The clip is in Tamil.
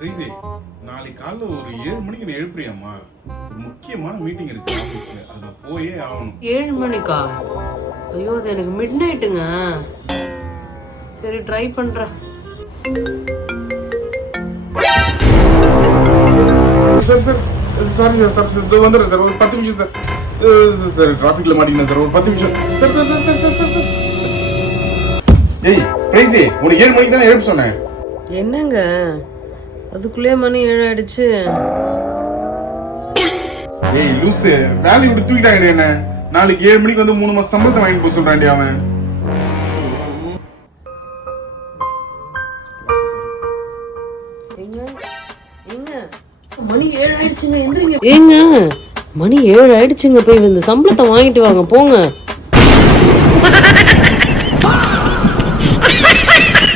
ரீசி, நாளைக்கு காலைல ஒரு 7 மணிக்கு நீ எழுப்புறியாம்மா? ஒரு முக்கியமான மீட்டிங் இருக்கு ஆஃபீஸ்ல, அதுல போயே ஆகணும். 7 மணிக்கா? ஐயோ, அது எனக்கு மிட் நைட்டுங்க. சரி, ட்ரை பண்றேன். சார் சார் சாரி சார், இதோ வந்துடுறேன் சார், ஒரு 10 நிமிஷம் சார். சார் டிராஃபிக்ல மாட்டிக்கினேன் சார், ஒரு 10 நிமிஷம். Sir sir sir sir sir sir. ஏய் பிரைஸி, உனக்கு 7 மணிக்கு தானே எழுப்ப சொன்னேன். என்னங்க அதுக்குள்ளே மணி 7 ஆயிடுச்சு. ஏய் லூசு, வேலையை விட்டு தூக்கிட்டாங்க என்ன. நாளைக்கு 7 மணிக்கு வந்து 3 மாசம் சம்பளத்தை வாங்கிட்டு போக சொல்றான்டி அவன். மணி 7 ஆயிடுச்சுங்க. ஏங்க மணி 7 ஆயிடுச்சுங்க, போய் இந்த சம்பளத்தை வாங்கிட்டு வாங்க போங்க.